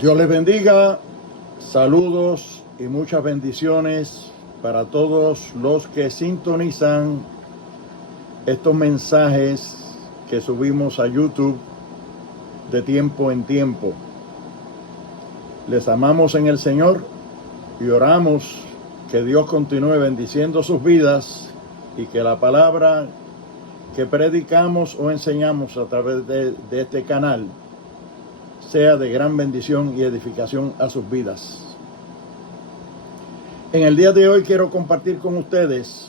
Dios les bendiga, saludos y muchas bendiciones para todos los que sintonizan estos mensajes que subimos a YouTube de tiempo en tiempo. Les amamos en el Señor y oramos que Dios continúe bendiciendo sus vidas y que la palabra que predicamos o enseñamos a través de este canal sea de gran bendición y edificación a sus vidas. En el día de hoy quiero compartir con ustedes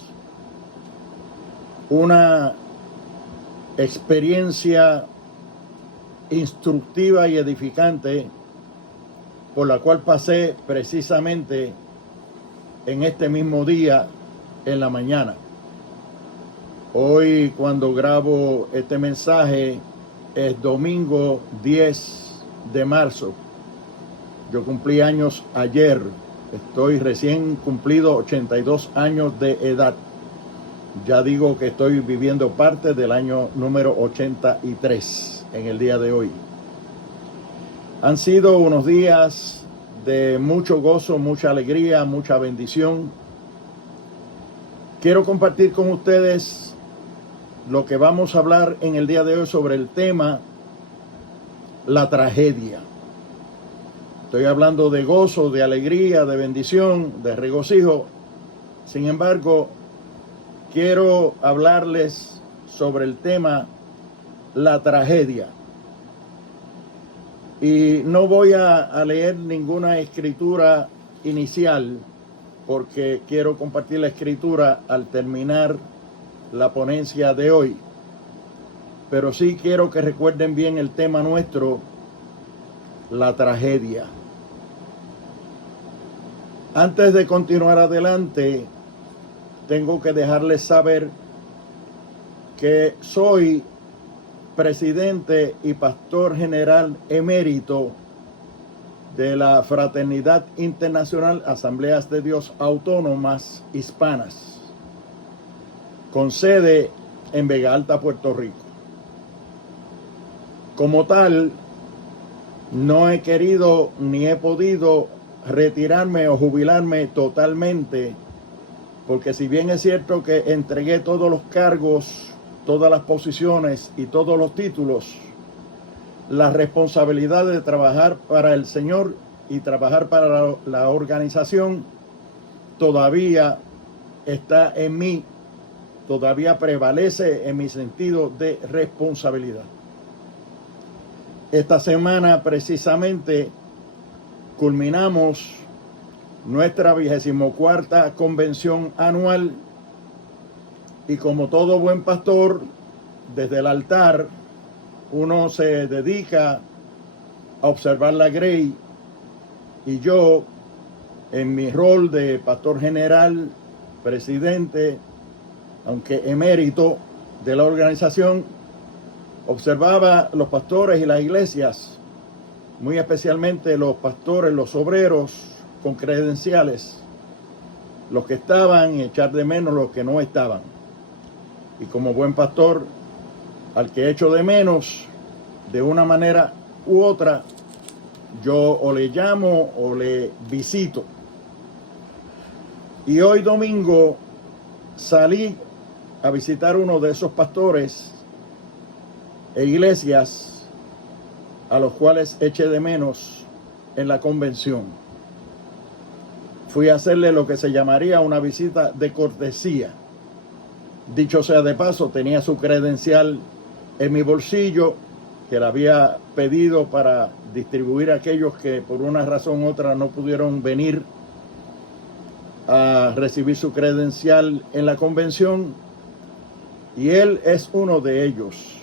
una experiencia instructiva y edificante por la cual pasé precisamente en este mismo día en la mañana. Hoy, cuando grabo este mensaje, es domingo 10 de marzo. Yo cumplí años ayer. Estoy recién cumplido 82 años de edad. Ya digo que estoy viviendo parte del año número 83 en el día de hoy. Han sido unos días de mucho gozo, mucha alegría, mucha bendición. Quiero compartir con ustedes lo que vamos a hablar en el día de hoy sobre el tema la tragedia. Estoy hablando de gozo, de alegría, de bendición, de regocijo. Sin embargo, quiero hablarles sobre el tema la tragedia. Y no voy a leer ninguna escritura inicial porque quiero compartir la escritura al terminar la ponencia de hoy. Pero sí quiero que recuerden bien el tema nuestro, la tragedia. Antes de continuar adelante, tengo que dejarles saber que soy presidente y pastor general emérito de la Fraternidad Internacional Asambleas de Dios Autónomas Hispanas, con sede en Vega Alta, Puerto Rico. Como tal, no he querido ni he podido retirarme o jubilarme totalmente, porque si bien es cierto que entregué todos los cargos, todas las posiciones y todos los títulos, la responsabilidad de trabajar para el Señor y trabajar para la organización todavía está en mí, todavía prevalece en mi sentido de responsabilidad. Esta semana precisamente culminamos nuestra 24ª convención anual y como todo buen pastor, desde el altar uno se dedica a observar la grey y yo, en mi rol de pastor general, presidente, aunque emérito de la organización, observaba los pastores y las iglesias, muy especialmente los pastores, los obreros con credenciales, los que estaban y echar de menos los que no estaban. Y como buen pastor, al que echo de menos, de una manera u otra, yo o le llamo o le visito. Y hoy domingo salí a visitar uno de esos pastores e iglesias a los cuales eché de menos en la convención. Fui a hacerle lo que se llamaría una visita de cortesía. Dicho sea de paso, tenía su credencial en mi bolsillo, que la había pedido para distribuir a aquellos que por una razón u otra no pudieron venir a recibir su credencial en la convención, y él es uno de ellos.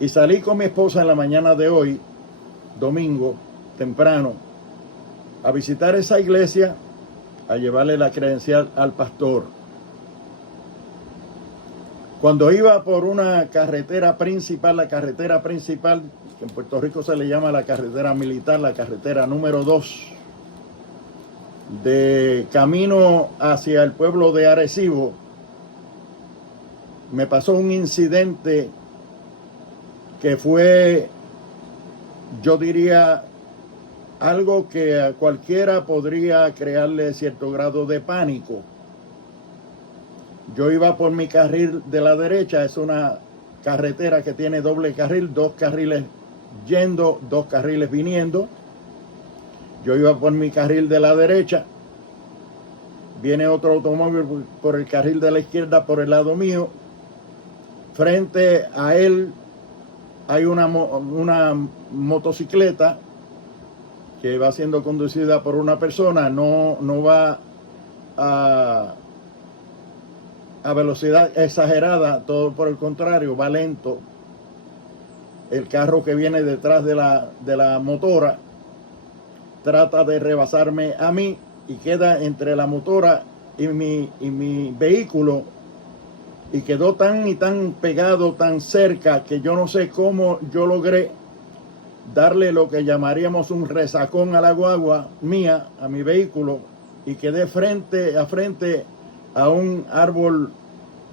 Y salí con mi esposa en la mañana de hoy, domingo, temprano, a visitar esa iglesia, a llevarle la credencial al pastor. Cuando iba por una carretera principal, la carretera principal, que en Puerto Rico se le llama la carretera militar, la carretera número 2, de camino hacia el pueblo de Arecibo, me pasó un incidente que fue, yo diría, algo que a cualquiera podría crearle cierto grado de pánico. Yo iba por mi carril de la derecha, es una carretera que tiene doble carril, 2 carriles yendo, 2 carriles viniendo. Yo iba por mi carril de la derecha, viene otro automóvil por el carril de la izquierda por el lado mío. Frente a él hay una motocicleta que va siendo conducida por una persona, no va a velocidad exagerada, todo por el contrario, va lento. El carro que viene detrás de la motora trata de rebasarme a mí y queda entre la motora y mi vehículo, y quedó tan y tan pegado, tan cerca, que yo no sé cómo yo logré darle lo que llamaríamos un resacón a la guagua mía, a mi vehículo, y quedé frente a frente a un árbol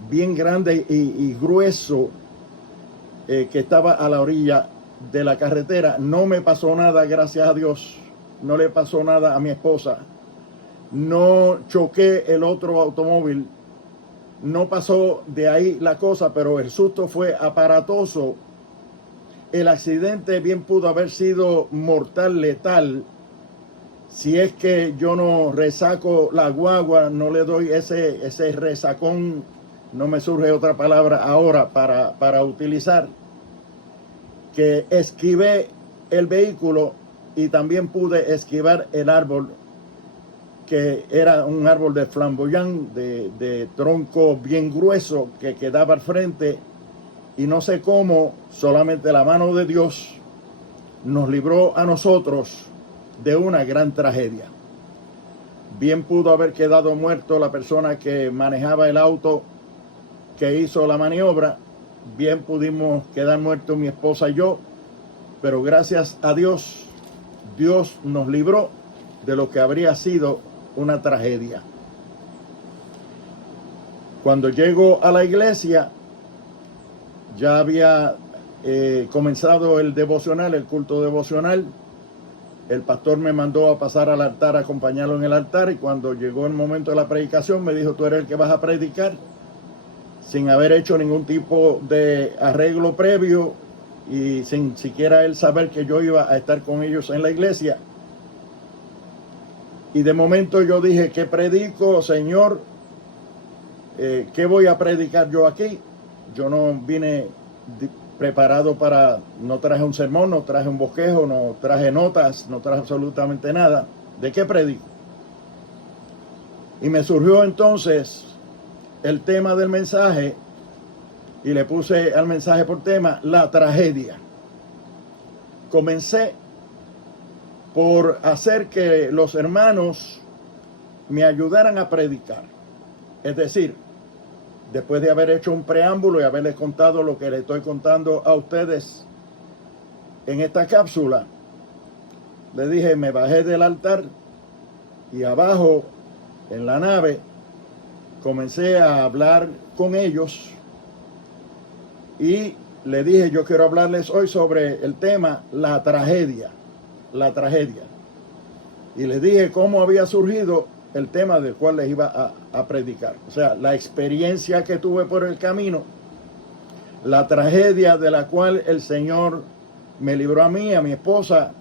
bien grande y grueso que estaba a la orilla de la carretera. No me pasó nada, gracias a Dios. No le pasó nada a mi esposa. No choqué el otro automóvil. No pasó de ahí la cosa, pero el susto fue aparatoso. El accidente bien pudo haber sido mortal, letal, si es que yo no resaco la guagua, no le doy ese resacón, no me surge otra palabra ahora para utilizar, que esquivé el vehículo y también pude esquivar el árbol, que era un árbol de flamboyán, de tronco bien grueso, que quedaba al frente. Y no sé cómo, solamente la mano de Dios nos libró a nosotros de una gran tragedia. Bien pudo haber quedado muerto la persona que manejaba el auto que hizo la maniobra. Bien pudimos quedar muertos mi esposa y yo. Pero gracias a Dios, Dios nos libró de lo que habría sido una tragedia. Cuando llego a la iglesia, ya había comenzado el devocional, el culto devocional. El pastor me mandó a pasar al altar, a acompañarlo en el altar, y cuando llegó el momento de la predicación me dijo: tú eres el que vas a predicar, sin haber hecho ningún tipo de arreglo previo y sin siquiera él saber que yo iba a estar con ellos en la iglesia. Y de momento yo dije: ¿qué predico, Señor? ¿Qué voy a predicar yo aquí? Yo no vine preparado no traje un sermón, no traje un bosquejo, no traje notas, no traje absolutamente nada. ¿De qué predico? Y me surgió entonces el tema del mensaje, y le puse al mensaje por tema la tragedia. Comencé por hacer que los hermanos me ayudaran a predicar. Es decir, después de haber hecho un preámbulo y haberles contado lo que les estoy contando a ustedes en esta cápsula, les dije, me bajé del altar y abajo en la nave comencé a hablar con ellos y le dije: yo quiero hablarles hoy sobre el tema la tragedia. Y les dije cómo había surgido el tema del cual les iba a predicar. O sea, la experiencia que tuve por el camino, la tragedia de la cual el Señor me libró a mí, a mi esposa,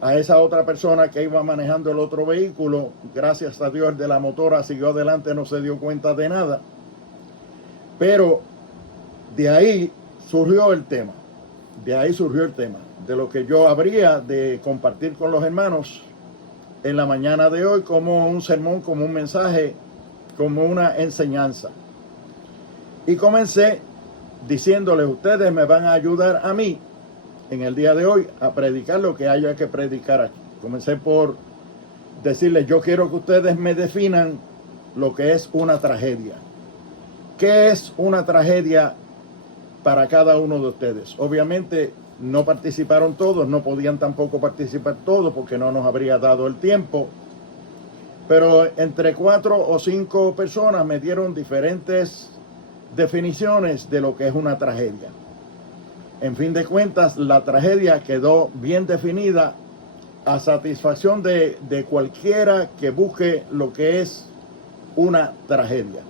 a esa otra persona que iba manejando el otro vehículo. Gracias a Dios, el de la motora siguió adelante, no se dio cuenta de nada. Pero de ahí surgió el tema. De lo que yo habría de compartir con los hermanos en la mañana de hoy, como un sermón, como un mensaje, como una enseñanza. Y comencé diciéndoles: ustedes me van a ayudar a mí en el día de hoy a predicar lo que haya que predicar aquí. Comencé por decirles: yo quiero que ustedes me definan lo que es una tragedia. ¿Qué es una tragedia para cada uno de ustedes? Obviamente no participaron todos, no podían tampoco participar todos porque no nos habría dado el tiempo, pero entre 4 o 5 personas me dieron diferentes definiciones de lo que es una tragedia. En fin de cuentas, la tragedia quedó bien definida a satisfacción de cualquiera que busque lo que es una tragedia.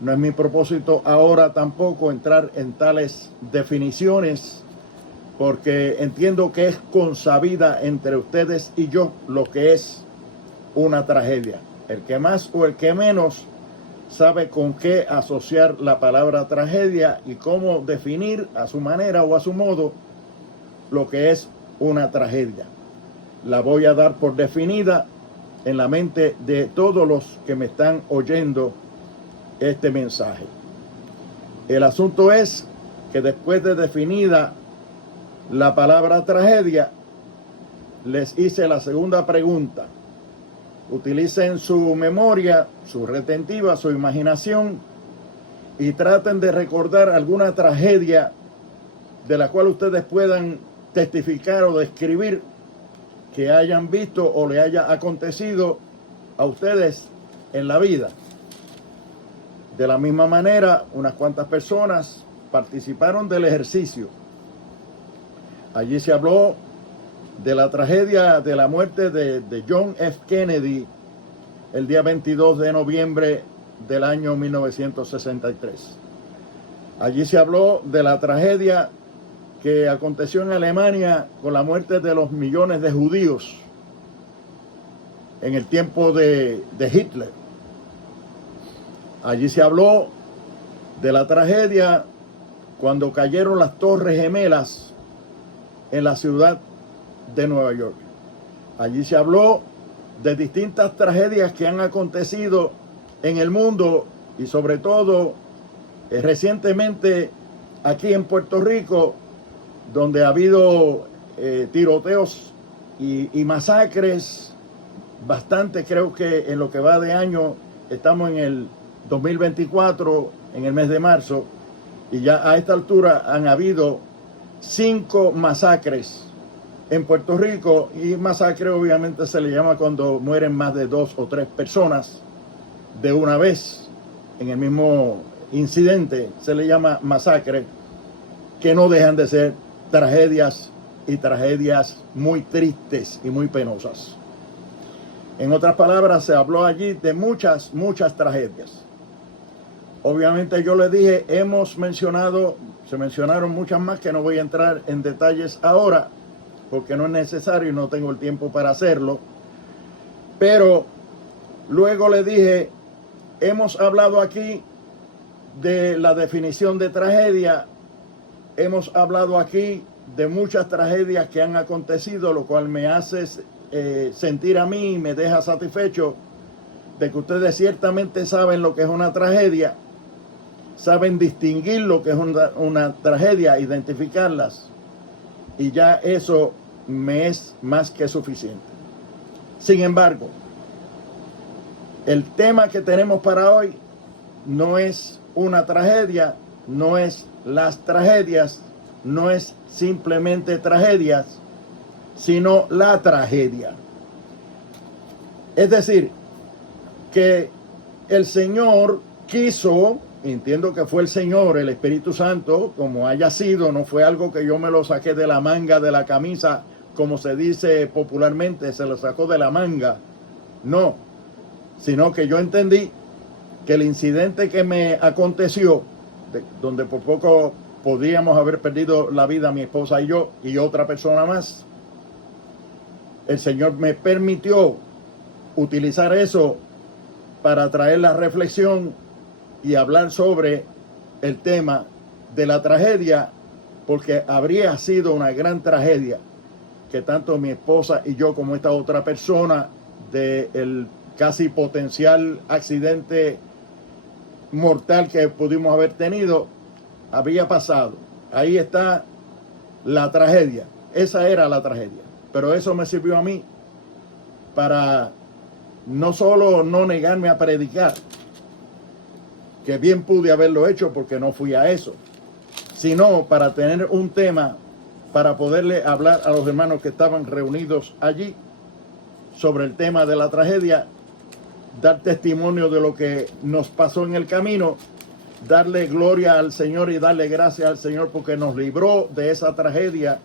No es mi propósito ahora tampoco entrar en tales definiciones, porque entiendo que es consabida entre ustedes y yo lo que es una tragedia. El que más o el que menos sabe con qué asociar la palabra tragedia y cómo definir a su manera o a su modo lo que es una tragedia. La voy a dar por definida en la mente de todos los que me están oyendo este mensaje. El asunto es que después de definida la palabra tragedia, les hice la segunda pregunta. Utilicen su memoria, su retentiva, su imaginación y traten de recordar alguna tragedia de la cual ustedes puedan testificar o describir que hayan visto o le haya acontecido a ustedes en la vida. De la misma manera, unas cuantas personas participaron del ejercicio. Allí se habló de la tragedia de la muerte de John F. Kennedy el día 22 de noviembre del año 1963. Allí se habló de la tragedia que aconteció en Alemania con la muerte de los millones de judíos en el tiempo de Hitler. Allí se habló de la tragedia cuando cayeron las Torres Gemelas en la ciudad de Nueva York. Allí se habló de distintas tragedias que han acontecido en el mundo y sobre todo recientemente aquí en Puerto Rico, donde ha habido tiroteos y masacres bastante. Creo que en lo que va de año estamos en el 2024, en el mes de marzo, y ya a esta altura han habido 5 masacres en Puerto Rico, y masacre obviamente se le llama cuando mueren más de 2 o 3 personas de una vez en el mismo incidente. Se le llama masacre, que no dejan de ser tragedias y tragedias muy tristes y muy penosas. En otras palabras, se habló allí de muchas tragedias. Obviamente yo les dije, se mencionaron muchas más que no voy a entrar en detalles ahora, porque no es necesario y no tengo el tiempo para hacerlo. Pero luego le dije, hemos hablado aquí de la definición de tragedia, hemos hablado aquí de muchas tragedias que han acontecido, lo cual me hace sentir a mí y me deja satisfecho de que ustedes ciertamente saben lo que es una tragedia, saben distinguir lo que es una tragedia, identificarlas, y ya eso me es más que suficiente. Sin embargo, el tema que tenemos para hoy no es una tragedia, no es las tragedias, no es simplemente tragedias, sino la tragedia. Es decir, que el Señor quiso, entiendo que fue el Señor, el Espíritu Santo, como haya sido, no fue algo que yo me lo saqué de la manga de la camisa, como se dice popularmente, se lo sacó de la manga, no, sino que yo entendí que el incidente que me aconteció, donde por poco podríamos haber perdido la vida mi esposa y yo y otra persona más, el Señor me permitió utilizar eso para traer la reflexión y hablar sobre el tema de la tragedia, porque habría sido una gran tragedia que tanto mi esposa y yo como esta otra persona del casi potencial accidente mortal que pudimos haber tenido había pasado. Ahí está la tragedia. Esa era la tragedia. Pero eso me sirvió a mí para no solo no negarme a predicar, que bien pude haberlo hecho porque no fui a eso, sino para tener un tema para poderle hablar a los hermanos que estaban reunidos allí sobre el tema de la tragedia, dar testimonio de lo que nos pasó en el camino, darle gloria al Señor y darle gracias al Señor porque nos libró de esa tragedia,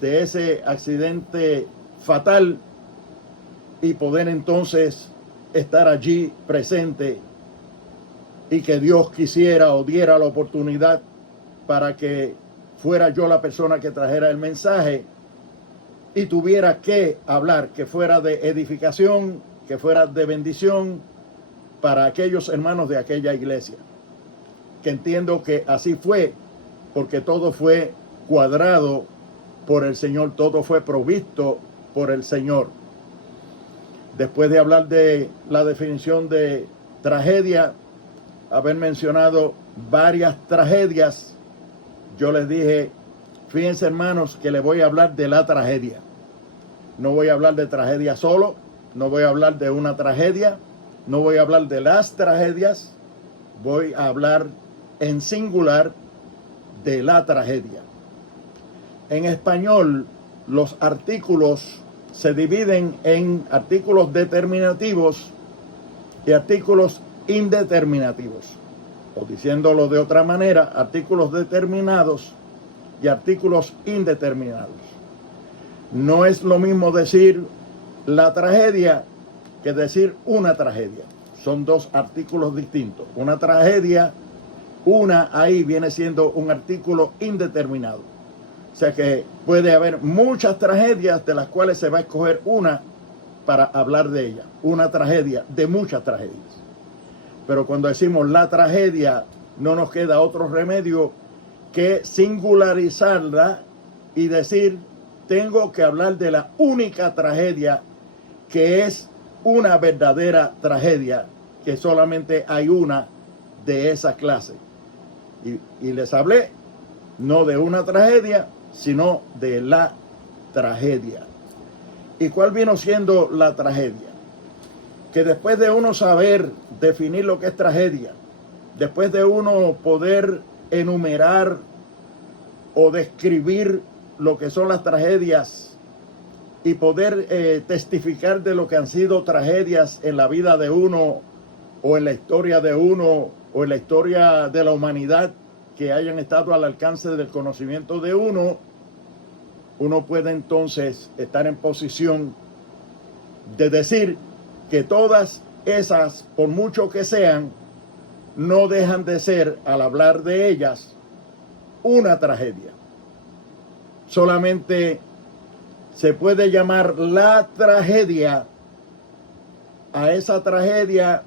de ese accidente fatal y poder entonces estar allí presente, y que Dios quisiera o diera la oportunidad para que fuera yo la persona que trajera el mensaje y tuviera que hablar, que fuera de edificación, que fuera de bendición para aquellos hermanos de aquella iglesia. Que entiendo que así fue, porque todo fue cuadrado por el Señor, todo fue provisto por el Señor. Después de hablar de la definición de tragedia, haber mencionado varias tragedias, yo les dije, fíjense hermanos, que les voy a hablar de la tragedia. No voy a hablar de tragedia solo, no voy a hablar de una tragedia, no voy a hablar de las tragedias, voy a hablar en singular de la tragedia. En español, los artículos se dividen en artículos determinativos y artículos indeterminativos. O diciéndolo de otra manera, artículos determinados y artículos indeterminados. No es lo mismo decir la tragedia que decir una tragedia. Son dos artículos distintos. Una tragedia, una ahí viene siendo un artículo indeterminado. O sea que puede haber muchas tragedias de las cuales se va a escoger una para hablar de ella. Una tragedia de muchas tragedias. Pero cuando decimos la tragedia, no nos queda otro remedio que singularizarla y decir, tengo que hablar de la única tragedia que es una verdadera tragedia, que solamente hay una de esa clase. Y les hablé no de una tragedia, sino de la tragedia. ¿Y cuál vino siendo la tragedia? Que después de uno saber definir lo que es tragedia, después de uno poder enumerar o describir lo que son las tragedias y poder testificar de lo que han sido tragedias en la vida de uno o en la historia de uno o en la historia de la humanidad que hayan estado al alcance del conocimiento de uno, uno puede entonces estar en posición de decir que todas esas, por mucho que sean, no dejan de ser, al hablar de ellas, una tragedia. Solamente se puede llamar la tragedia a esa tragedia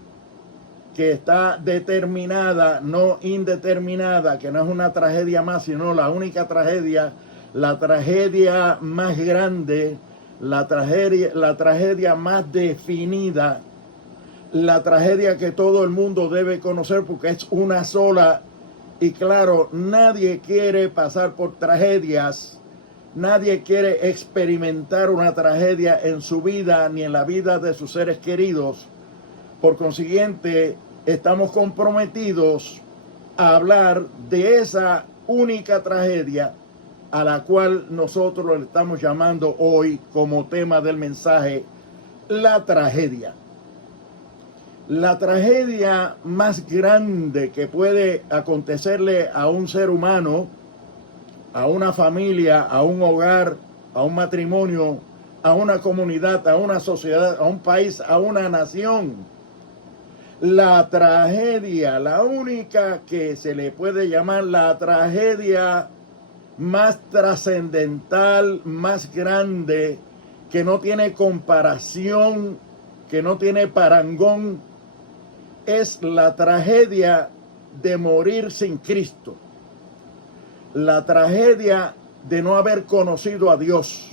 que está determinada, no indeterminada, que no es una tragedia más, sino la única tragedia, la tragedia más grande, la tragedia más definida, la tragedia que todo el mundo debe conocer porque es una sola. Y claro, nadie quiere pasar por tragedias, nadie quiere experimentar una tragedia en su vida ni en la vida de sus seres queridos. Por consiguiente, estamos comprometidos a hablar de esa única tragedia a la cual nosotros le estamos llamando hoy como tema del mensaje, la tragedia. La tragedia más grande que puede acontecerle a un ser humano, a una familia, a un hogar, a un matrimonio, a una comunidad, a una sociedad, a un país, a una nación. La tragedia, la única que se le puede llamar la tragedia más trascendental, más grande, que no tiene comparación, que no tiene parangón, es la tragedia de morir sin Cristo. La tragedia de no haber conocido a Dios.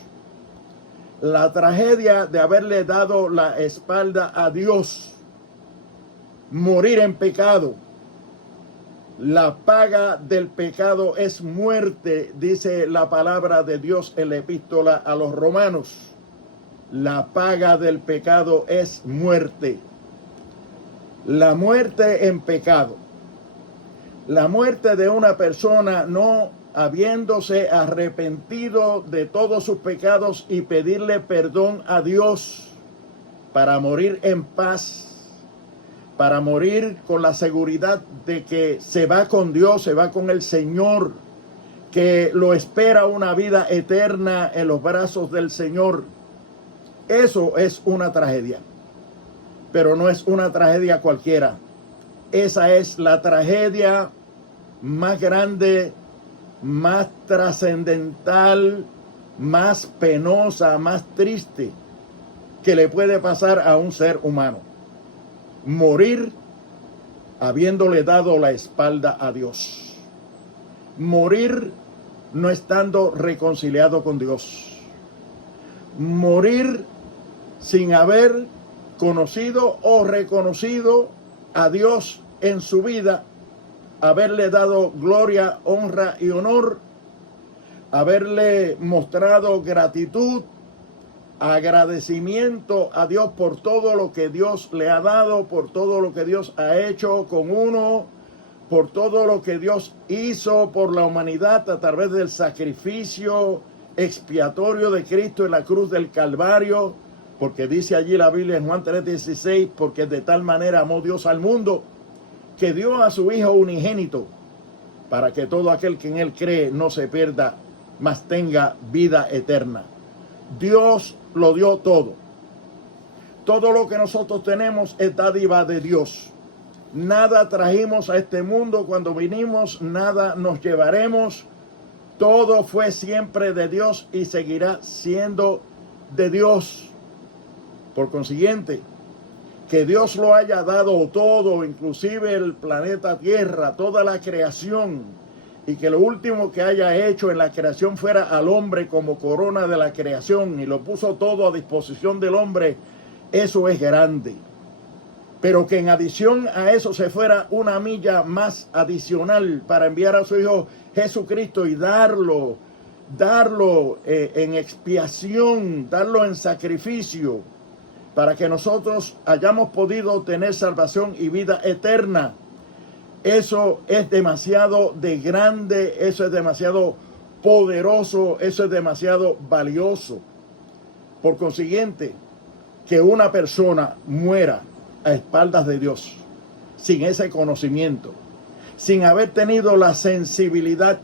La tragedia de haberle dado la espalda a Dios. Morir en pecado. La paga del pecado es muerte, dice la palabra de Dios en la epístola a los Romanos. La paga del pecado es muerte. La muerte en pecado. La muerte de una persona no habiéndose arrepentido de todos sus pecados y pedirle perdón a Dios para morir en paz, para morir con la seguridad de que se va con Dios, se va con el Señor, que lo espera una vida eterna en los brazos del Señor. Eso es una tragedia, pero no es una tragedia cualquiera. Esa es la tragedia más grande, más trascendental, más penosa, más triste que le puede pasar a un ser humano. Morir habiéndole dado la espalda a Dios. Morir no estando reconciliado con Dios. Morir sin haber conocido o reconocido a Dios en su vida, haberle dado gloria, honra y honor, haberle mostrado gratitud, agradecimiento a Dios por todo lo que Dios le ha dado, por todo lo que Dios ha hecho con uno, por todo lo que Dios hizo por la humanidad a través del sacrificio expiatorio de Cristo en la cruz del Calvario, porque dice allí la Biblia en Juan 3:16, porque de tal manera amó Dios al mundo, que dio a su Hijo unigénito, para que todo aquel que en Él cree no se pierda, mas tenga vida eterna. Dios lo dio todo. Todo lo que nosotros tenemos es dádiva de Dios. Nada trajimos a este mundo cuando vinimos, nada nos llevaremos. Todo fue siempre de Dios y seguirá siendo de Dios. Por consiguiente, que Dios lo haya dado todo, inclusive el planeta Tierra, toda la creación, y que lo último que haya hecho en la creación fuera al hombre como corona de la creación y lo puso todo a disposición del hombre, eso es grande. Pero que en adición a eso se fuera una milla más adicional para enviar a su Hijo Jesucristo y darlo en expiación, darlo en sacrificio, para que nosotros hayamos podido tener salvación y vida eterna. Eso es demasiado de grande, eso es demasiado poderoso, eso es demasiado valioso. Por consiguiente, que una persona muera a espaldas de Dios, sin ese conocimiento, sin haber tenido la sensibilidad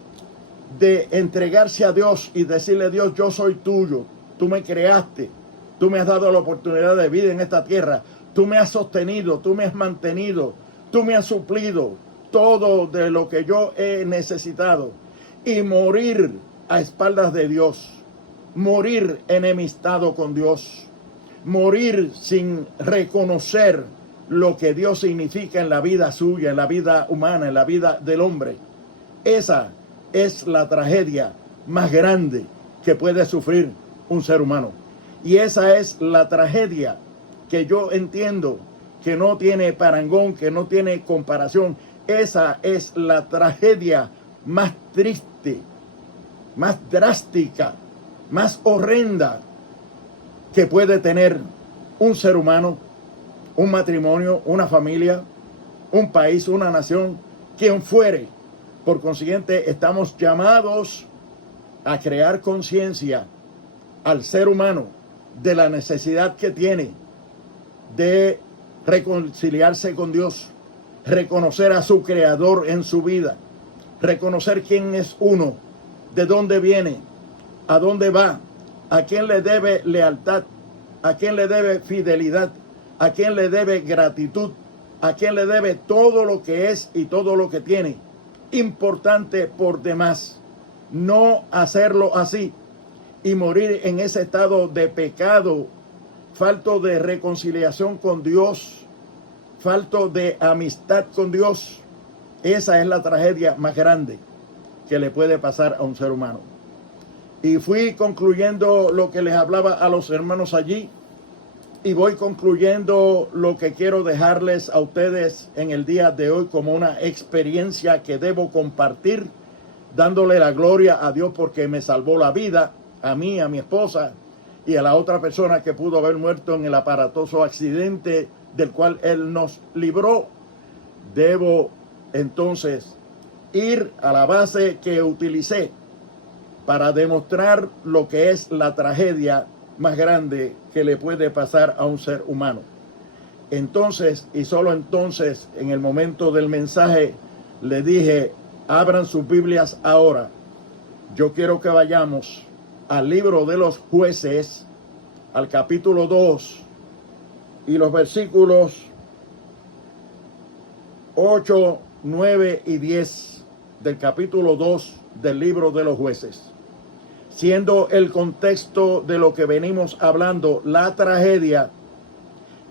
de entregarse a Dios y decirle: Dios, yo soy tuyo, tú me creaste, tú me has dado la oportunidad de vida en esta tierra, tú me has sostenido, tú me has mantenido, tú me has suplido todo de lo que yo he necesitado, y morir a espaldas de Dios, morir enemistado con Dios, morir sin reconocer lo que Dios significa en la vida suya, en la vida humana, en la vida del hombre. Esa es la tragedia más grande que puede sufrir un ser humano. Y esa es la tragedia que yo entiendo que no tiene parangón, que no tiene comparación. Esa es la tragedia más triste, más drástica, más horrenda que puede tener un ser humano, un matrimonio, una familia, un país, una nación, quien fuere. Por consiguiente, estamos llamados a crear conciencia al ser humano de la necesidad que tiene de reconciliarse con Dios, reconocer a su Creador en su vida, reconocer quién es uno, de dónde viene, a dónde va, a quién le debe lealtad, a quién le debe fidelidad, a quién le debe gratitud, a quién le debe todo lo que es y todo lo que tiene. Importante por demás no hacerlo así y morir en ese estado de pecado, falto de reconciliación con Dios, falto de amistad con Dios. Esa es la tragedia más grande que le puede pasar a un ser humano. Y fui concluyendo lo que les hablaba a los hermanos allí, y voy concluyendo lo que quiero dejarles a ustedes en el día de hoy como una experiencia que debo compartir, dándole la gloria a Dios porque me salvó la vida, a mí, a mi esposa y a la otra persona que pudo haber muerto en el aparatoso accidente del cual Él nos libró. Debo entonces ir a la base que utilicé para demostrar lo que es la tragedia más grande que le puede pasar a un ser humano. Entonces, y solo entonces, en el momento del mensaje, le dije: abran sus Biblias ahora. Yo quiero que vayamos al libro de los Jueces, al capítulo 2 y los versículos 8, 9 y 10 del capítulo 2 del libro de los Jueces, siendo el contexto de lo que venimos hablando la tragedia,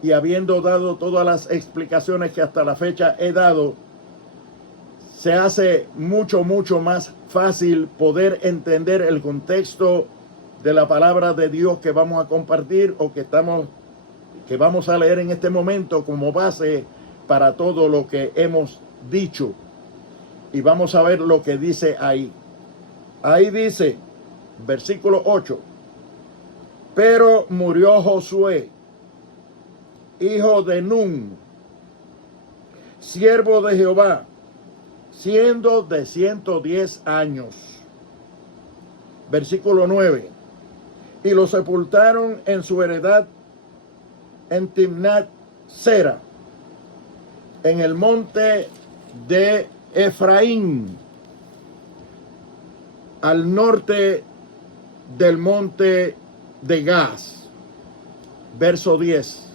y habiendo dado todas las explicaciones que hasta la fecha he dado, se hace mucho más fácil poder entender el contexto de la palabra de Dios que vamos a compartir o que vamos a leer en este momento como base para todo lo que hemos dicho. Y vamos a ver lo que dice ahí. Ahí dice, versículo 8, pero murió Josué, hijo de Nun, siervo de Jehová, siendo de 110 años. Versículo 9, y lo sepultaron en su heredad en Timnat Sera, en el monte de Efraín, al norte del monte de Gaz. Verso 10,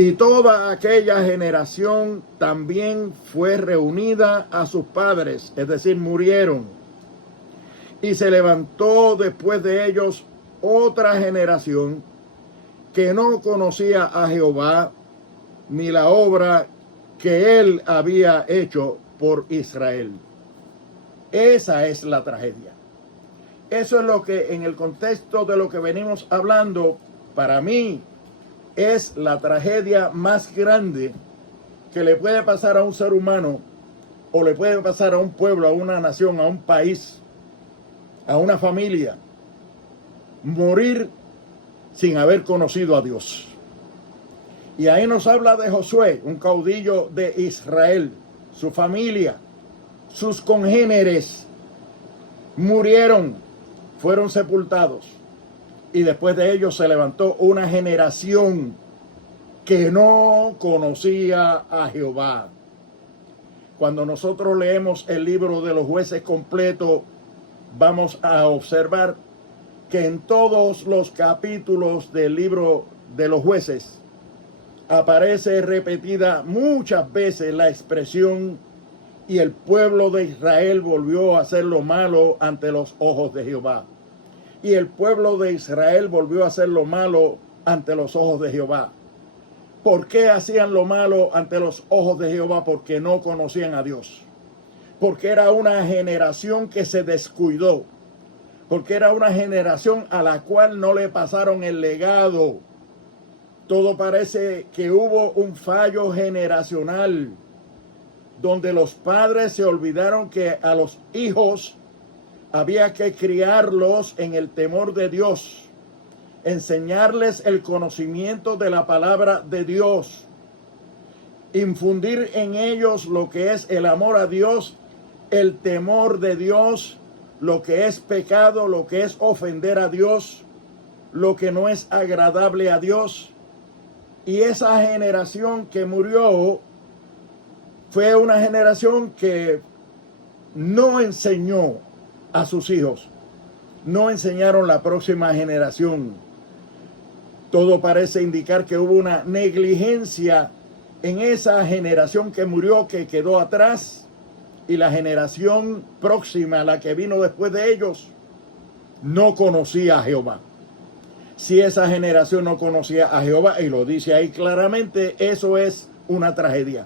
y toda aquella generación también fue reunida a sus padres, es decir, murieron. Y se levantó después de ellos otra generación que no conocía a Jehová ni la obra que él había hecho por Israel. Esa es la tragedia. Eso es lo que en el contexto de lo que venimos hablando, para mí, es la tragedia más grande que le puede pasar a un ser humano o le puede pasar a un pueblo, a una nación, a un país, a una familia. Morir sin haber conocido a Dios. Y ahí nos habla de Josué, un caudillo de Israel, su familia, sus congéneres murieron, fueron sepultados. Y después de ellos se levantó una generación que no conocía a Jehová. Cuando nosotros leemos el libro de los Jueces completo, vamos a observar que en todos los capítulos del libro de los Jueces aparece repetida muchas veces la expresión: y el pueblo de Israel volvió a hacer lo malo ante los ojos de Jehová. Y el pueblo de Israel volvió a hacer lo malo ante los ojos de Jehová. ¿Por qué hacían lo malo ante los ojos de Jehová? Porque no conocían a Dios. Porque era una generación que se descuidó. Porque era una generación a la cual no le pasaron el legado. Todo parece que hubo un fallo generacional, donde los padres se olvidaron que a los hijos había que criarlos en el temor de Dios, enseñarles el conocimiento de la palabra de Dios, infundir en ellos lo que es el amor a Dios, el temor de Dios, lo que es pecado, lo que es ofender a Dios, lo que no es agradable a Dios. Y esa generación que murió fue una generación que no enseñó a sus hijos, no enseñaron la próxima generación. Todo parece indicar que hubo una negligencia en esa generación que murió, que quedó atrás, y la generación próxima, la que vino después de ellos, no conocía a Jehová. Si esa generación no conocía a Jehová, y lo dice ahí claramente, eso es una tragedia.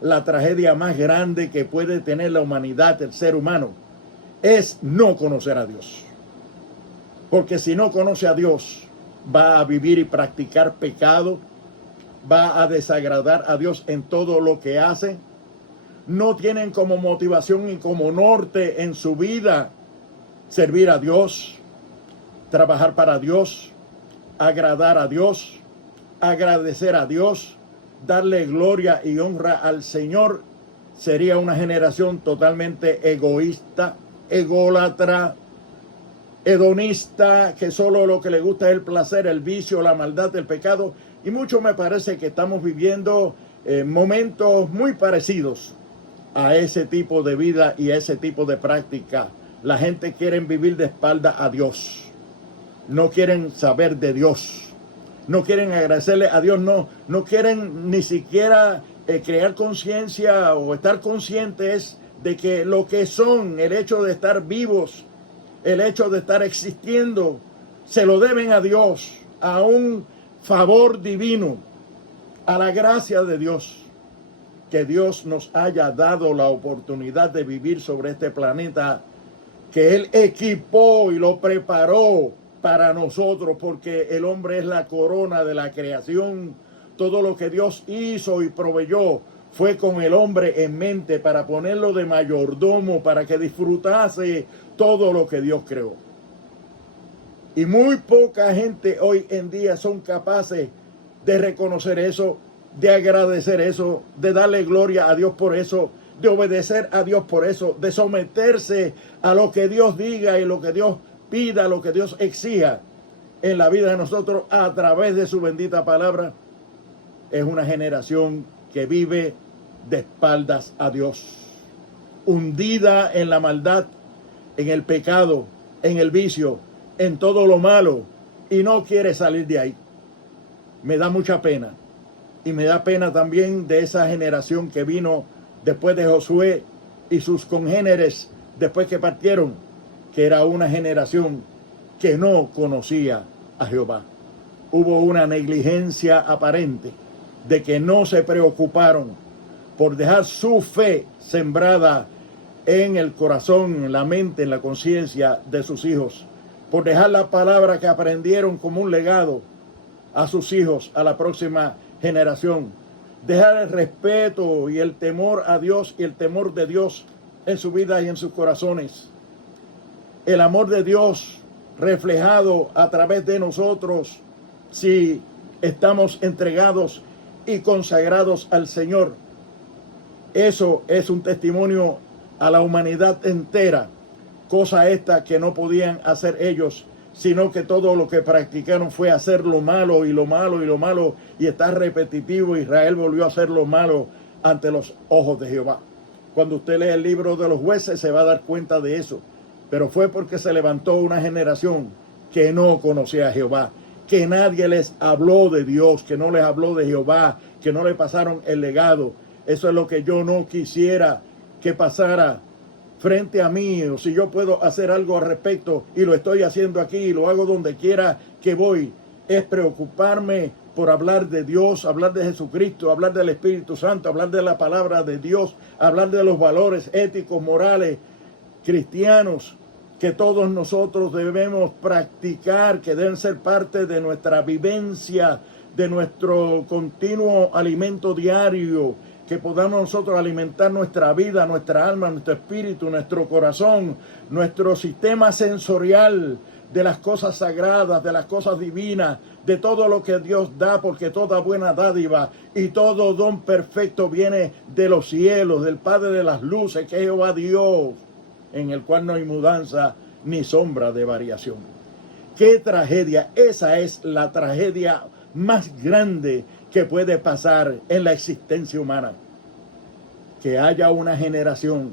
La tragedia más grande que puede tener la humanidad, el ser humano, es no conocer a Dios. Porque si no conoce a Dios, va a vivir y practicar pecado, va a desagradar a Dios en todo lo que hace. No tienen como motivación y como norte en su vida servir a Dios, trabajar para Dios, agradar a Dios, agradecer a Dios, darle gloria y honra al Señor. Sería una generación totalmente egoísta, ególatra, hedonista, que solo lo que le gusta es el placer, el vicio, la maldad, el pecado. Y mucho me parece que estamos viviendo momentos muy parecidos a ese tipo de vida y a ese tipo de práctica. La gente quiere vivir de espalda a Dios. no quieren saber de Dios, no quieren agradecerle a Dios, no quieren ni siquiera crear conciencia o estar conscientes de que lo que son, el hecho de estar vivos, el hecho de estar existiendo, se lo deben a Dios, a un favor divino, a la gracia de Dios. Que Dios nos haya dado la oportunidad de vivir sobre este planeta que Él equipó y lo preparó para nosotros, porque el hombre es la corona de la creación. Todo lo que Dios hizo y proveyó fue con el hombre en mente, para ponerlo de mayordomo, para que disfrutase todo lo que Dios creó. Y muy poca gente hoy en día son capaces de reconocer eso, de agradecer eso, de darle gloria a Dios por eso, de obedecer a Dios por eso, de someterse a lo que Dios diga y lo que Dios pida, lo que Dios exija en la vida de nosotros a través de su bendita palabra. Es una generación que vive de espaldas a Dios, hundida en la maldad, en el pecado, en el vicio, en todo lo malo, y no quiere salir de ahí. Me da mucha pena. Y me da pena también de esa generación que vino después de Josué y sus congéneres después que partieron, que era una generación que no conocía a Jehová. Hubo una negligencia aparente de que no se preocuparon por dejar su fe sembrada en el corazón, en la mente, en la conciencia de sus hijos, por dejar la palabra que aprendieron como un legado a sus hijos, a la próxima generación, dejar el respeto y el temor a Dios y el temor de Dios en su vida y en sus corazones. El amor de Dios reflejado a través de nosotros si estamos entregados y consagrados al Señor. Eso es un testimonio a la humanidad entera, cosa esta que no podían hacer ellos, sino que todo lo que practicaron fue hacer lo malo y lo malo y lo malo, y está repetitivo. Israel volvió a hacer lo malo ante los ojos de Jehová. Cuando usted lee el libro de los jueces se va a dar cuenta de eso, pero fue porque se levantó una generación que no conocía a Jehová, que nadie les habló de Dios, que no les habló de Jehová, que no le pasaron el legado. Eso es lo que yo no quisiera que pasara frente a mí, o si yo puedo hacer algo al respecto, y lo estoy haciendo aquí, y lo hago donde quiera que voy, es preocuparme por hablar de Dios, hablar de Jesucristo, hablar del Espíritu Santo, hablar de la palabra de Dios, hablar de los valores éticos, morales, cristianos, que todos nosotros debemos practicar, que deben ser parte de nuestra vivencia, de nuestro continuo alimento diario, que podamos nosotros alimentar nuestra vida, nuestra alma, nuestro espíritu, nuestro corazón, nuestro sistema sensorial de las cosas sagradas, de las cosas divinas, de todo lo que Dios da, porque toda buena dádiva y todo don perfecto viene de los cielos, del Padre de las luces, que es Jehová Dios, en el cual no hay mudanza ni sombra de variación. ¡Qué tragedia! Esa es la tragedia más grande que puede pasar en la existencia humana. Que haya una generación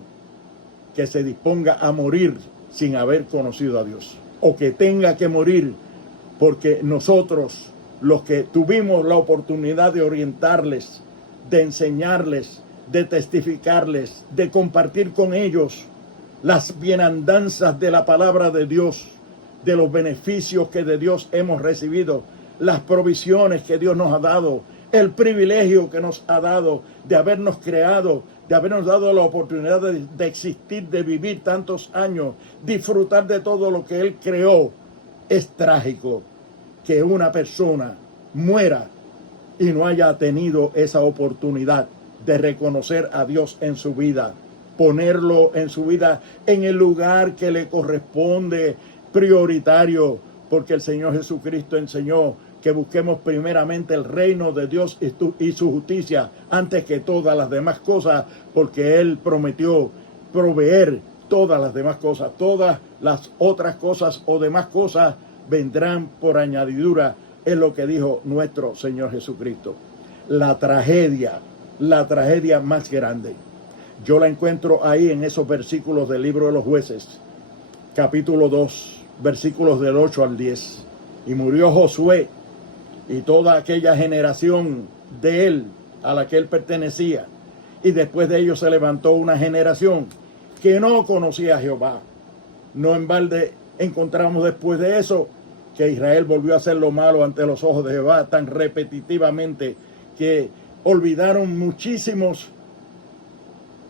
que se disponga a morir sin haber conocido a Dios, o que tenga que morir porque nosotros, los que tuvimos la oportunidad de orientarles, de enseñarles, de testificarles, de compartir con ellos las bienandanzas de la palabra de Dios, de los beneficios que de Dios hemos recibido, las provisiones que Dios nos ha dado, el privilegio que nos ha dado de habernos creado, de habernos dado la oportunidad de existir, de vivir tantos años, disfrutar de todo lo que Él creó. Es trágico que una persona muera y no haya tenido esa oportunidad de reconocer a Dios en su vida, ponerlo en su vida en el lugar que le corresponde, prioritario, porque el Señor Jesucristo enseñó que busquemos primeramente el reino de Dios y su justicia antes que todas las demás cosas, porque Él prometió proveer todas las demás cosas. Todas las otras cosas o demás cosas vendrán por añadidura, es lo que dijo nuestro Señor Jesucristo. La tragedia más grande, yo la encuentro ahí en esos versículos del libro de los Jueces, capítulo 2, versículos del 8 al 10. y murió Josué y toda aquella generación de él a la que él pertenecía. Y después de ellos se levantó una generación que no conocía a Jehová. No en balde encontramos después de eso que Israel volvió a hacer lo malo ante los ojos de Jehová tan repetitivamente que olvidaron muchísimos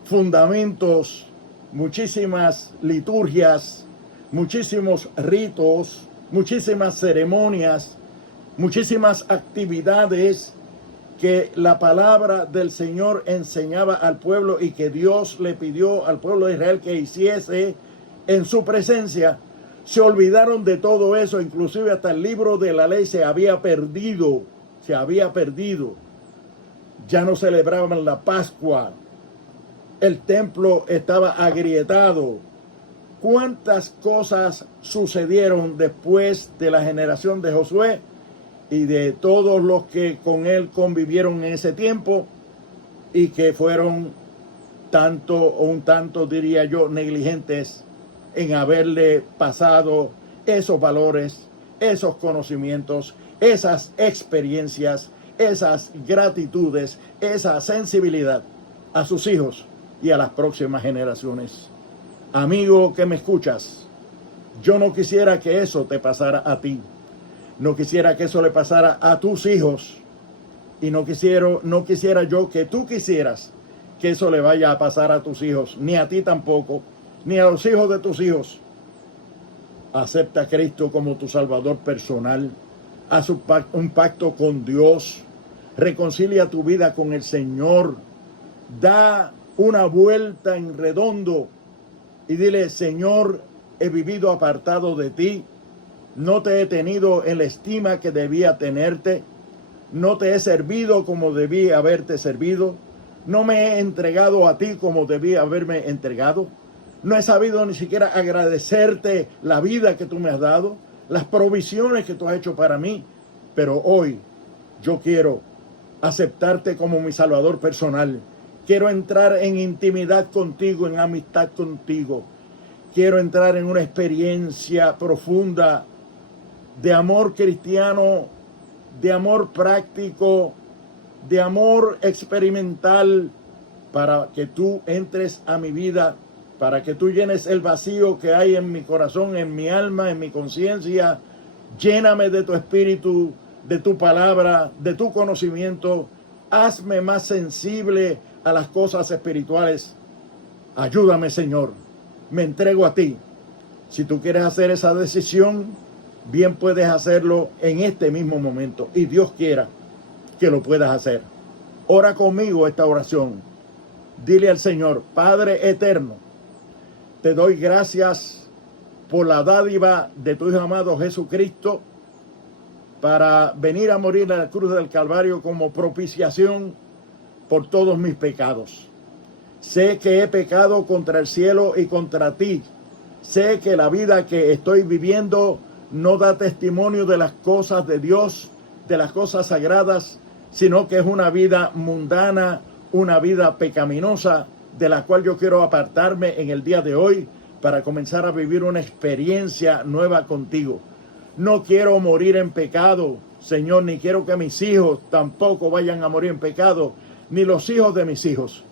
fundamentos, muchísimas liturgias, muchísimos ritos, muchísimas ceremonias, muchísimas actividades que la palabra del Señor enseñaba al pueblo y que Dios le pidió al pueblo de Israel que hiciese en su presencia. Se olvidaron de todo eso, inclusive hasta el libro de la ley se había perdido. Ya no celebraban la Pascua. El templo estaba agrietado. ¿Cuántas cosas sucedieron después de la generación de Josué y de todos los que con él convivieron en ese tiempo y que fueron un tanto diría yo negligentes en haberle pasado esos valores, esos conocimientos, esas experiencias, esas gratitudes, esa sensibilidad a sus hijos y a las próximas generaciones? Amigo que me escuchas, yo no quisiera que eso te pasara a ti. No quisiera que eso le pasara a tus hijos. Y no quisiera yo que tú quisieras que eso le vaya a pasar a tus hijos. Ni a ti tampoco. Ni a los hijos de tus hijos. Acepta a Cristo como tu Salvador personal. Haz un pacto con Dios. Reconcilia tu vida con el Señor. Da una vuelta en redondo. Y dile: Señor, he vivido apartado de ti. No te he tenido en la estima que debía tenerte. No te he servido como debí haberte servido. No me he entregado a ti como debí haberme entregado. No he sabido ni siquiera agradecerte la vida que tú me has dado, las provisiones que tú has hecho para mí. Pero hoy yo quiero aceptarte como mi Salvador personal. Quiero entrar en intimidad contigo, en amistad contigo. Quiero entrar en una experiencia profunda de amor cristiano, de amor práctico, de amor experimental, para que tú entres a mi vida, para que tú llenes el vacío que hay en mi corazón, en mi alma, en mi conciencia. Lléname de tu espíritu, de tu palabra, de tu conocimiento. Hazme más sensible a las cosas espirituales. Ayúdame, Señor. Me entrego a ti. Si tú quieres hacer esa decisión, bien puedes hacerlo en este mismo momento. Y Dios quiera que lo puedas hacer. Ora conmigo esta oración. Dile al Señor: Padre eterno, te doy gracias por la dádiva de tu Hijo amado Jesucristo para venir a morir en la cruz del Calvario como propiciación por todos mis pecados. Sé que he pecado contra el cielo y contra ti. Sé que la vida que estoy viviendo no da testimonio de las cosas de Dios, de las cosas sagradas, sino que es una vida mundana, una vida pecaminosa, de la cual yo quiero apartarme en el día de hoy para comenzar a vivir una experiencia nueva contigo. No quiero morir en pecado, Señor, ni quiero que mis hijos tampoco vayan a morir en pecado, ni los hijos de mis hijos.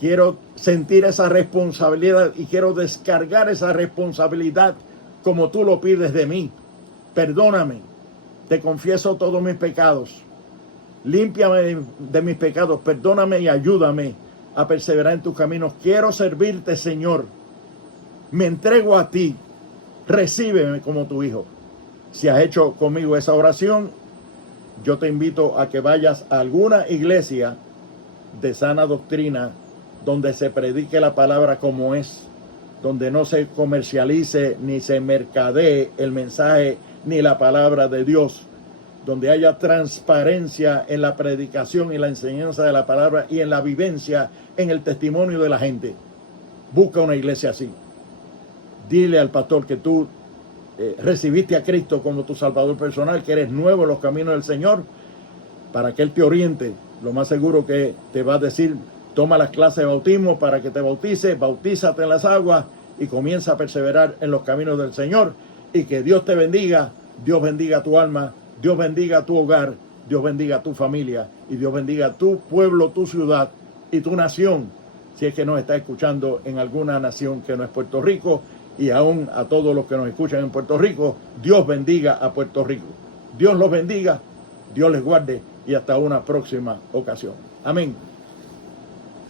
Quiero sentir esa responsabilidad y quiero descargar esa responsabilidad como tú lo pides de mí. Perdóname, te confieso todos mis pecados. Límpiame de mis pecados, perdóname y ayúdame a perseverar en tus caminos. Quiero servirte, Señor. Me entrego a ti. Recíbeme como tu hijo. Si has hecho conmigo esa oración, yo te invito a que vayas a alguna iglesia de sana doctrina donde se predique la palabra como es, donde no se comercialice ni se mercadee el mensaje ni la palabra de Dios, donde haya transparencia en la predicación y la enseñanza de la palabra y en la vivencia, en el testimonio de la gente. Busca una iglesia así. Dile al pastor que tú recibiste a Cristo como tu Salvador personal, que eres nuevo en los caminos del Señor, para que Él te oriente. Lo más seguro que te va a decir: toma las clases de bautismo para que te bautices, bautízate en las aguas y comienza a perseverar en los caminos del Señor, y que Dios te bendiga Dios bendiga tu alma, Dios bendiga tu hogar, Dios bendiga tu familia y Dios bendiga tu pueblo, tu ciudad y tu nación. Si es que nos está escuchando en alguna nación que no es Puerto Rico, y aún a todos los que nos escuchan en Puerto Rico, Dios bendiga a Puerto Rico. Dios los bendiga, Dios les guarde y hasta una próxima ocasión. Amén.